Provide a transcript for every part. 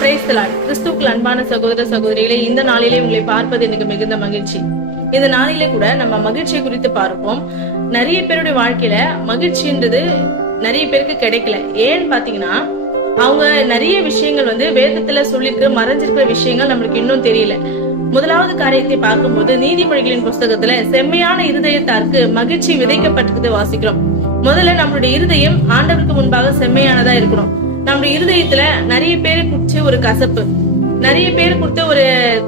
கிறிஸ்துவுக்குள் அன்பான சகோதர சகோதரிகளே, இந்த நாளிலே உங்களை பார்ப்பது எனக்கு மிகுந்த மகிழ்ச்சி. இந்த நாளிலே கூட நம்ம மகிழ்ச்சியை குறித்து பார்ப்போம். நிறைய பேருடைய வாழ்க்கையில மகிழ்ச்சின்றது நிறைய பேருக்கு கிடைக்கல. ஏன்னு பாத்தீங்கன்னா, அவங்க நிறைய விஷயங்கள் வேதத்துல சொல்லிட்டு மறைஞ்சிருக்கிற விஷயங்கள் நம்மளுக்கு இன்னும் தெரியல. முதலாவது காரியத்தை பார்க்கும்போது நீதிமொழிகளின் புஸ்தகத்துல செம்மையான இருதயத்தாருக்கு மகிழ்ச்சி விதைக்கப்பட்டிருக்கிறது வாசிக்கிறோம். முதல்ல நம்மளுடைய இருதயம் ஆண்டவருக்கு முன்பாக செம்மையானதா இருக்கணும். நம்முடைய இருதயத்துல நிறைய பேரு குடிச்சு ஒரு கசப்பு, நிறைய பேர் கொடுத்த ஒரு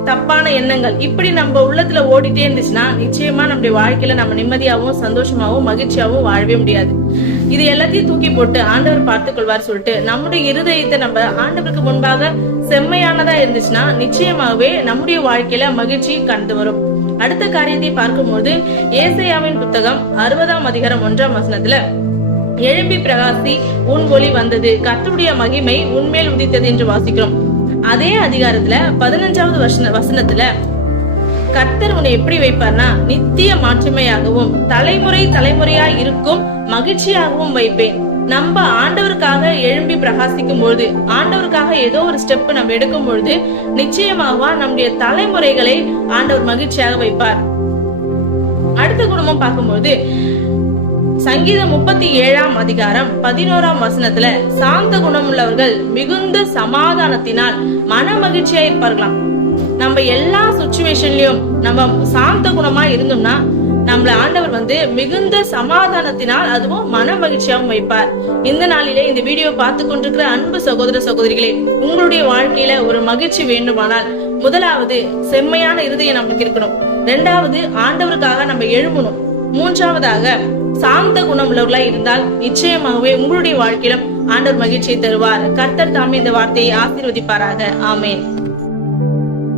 தப்பான எண்ணங்கள், இப்படி நம்ம உள்ளத்துல ஓடிட்டே இருந்துச்சுன்னா நிச்சயமா நம்முடைய வாழ்க்கையில நம்ம நிம்மதியாகவும் சந்தோஷமாவும் மகிழ்ச்சியாவும் வாழவே முடியாது. இது எல்லாத்தையும் தூக்கி போட்டு ஆண்டவர் பார்த்துக் கொள்வார் சொல்லிட்டு நம்முடைய இருதயத்தை நம்ம ஆண்டவருக்கு முன்பாக செம்மையானதா இருந்துச்சுன்னா நிச்சயமாகவே நம்முடைய வாழ்க்கையில மகிழ்ச்சி கண்டு வரும். அடுத்த காரியத்தை பார்க்கும்போது ஏசாயாவின் புத்தகம் 60ஆம் அதிகாரம் 1ஆம் வசனத்துல, எழும்பி பிரகாசி, உன் ஒளி வந்தது, கர்த்தருடைய மகிமை உன்மேல் உதித்தது என்று வாசிக்கிறோம். அதே அதிகாரத்துல 15வது வசனத்துல, கர்த்தர் உன்னை எப்படி வைப்பார்னா நித்திய மாற்றுமையாகவும் தலைமுறை தலைமுறையாய் இருக்கும் மகிழ்ச்சியாகவும் வைப்பேன். நம்ம ஆண்டவருக்காக எழும்பி பிரகாசிக்கும் பொழுது, ஆண்டவருக்காக ஏதோ ஒரு ஸ்டெப் நம்ம எடுக்கும் பொழுது நிச்சயமாக நம்முடைய தலைமுறைகளை ஆண்டவர் மகிழ்ச்சியாக வைப்பார். அடுத்த குடும்பம் பார்க்கும்போது சங்கீதம் 37ஆம் அதிகாரம் 11ஆம் வசனத்துல, சாந்த குணமுள்ளவர்கள் மிகுந்த சமாதானத்தினால் மன மகிழ்ச்சியா இருப்பார்களாம். நம்ம எல்லா சுச்சுவேஷன்லயும் நம்ம சாந்த குணமா இருந்தோம்னா நம்மள ஆண்டவர் மிகுந்த சமாதானத்தினால் அதுவும் மன மகிழ்ச்சியாகவும் வைப்பார். இந்த நாளிலே இந்த வீடியோ பார்த்து கொண்டிருக்கிற அன்பு சகோதர சகோதரிகளே, உங்களுடைய வாழ்க்கையில ஒரு மகிழ்ச்சி வேண்டுமானால் முதலாவது செம்மையான இருதயம் நமக்கு இருக்கணும். 2வது ஆண்டவருக்காக நம்ம எழும்பணும். 3வதாக சாந்த குணம் உள்ளவர்களா இருந்தால் நிச்சயமாகவே உங்களுடைய வாழ்க்கையிலும் ஆண்டவர் மகிழ்ச்சியை தருவார். கர்த்தர் தாமே இந்த வார்த்தையை ஆசீர்வதிப்பாராக. ஆமேன்.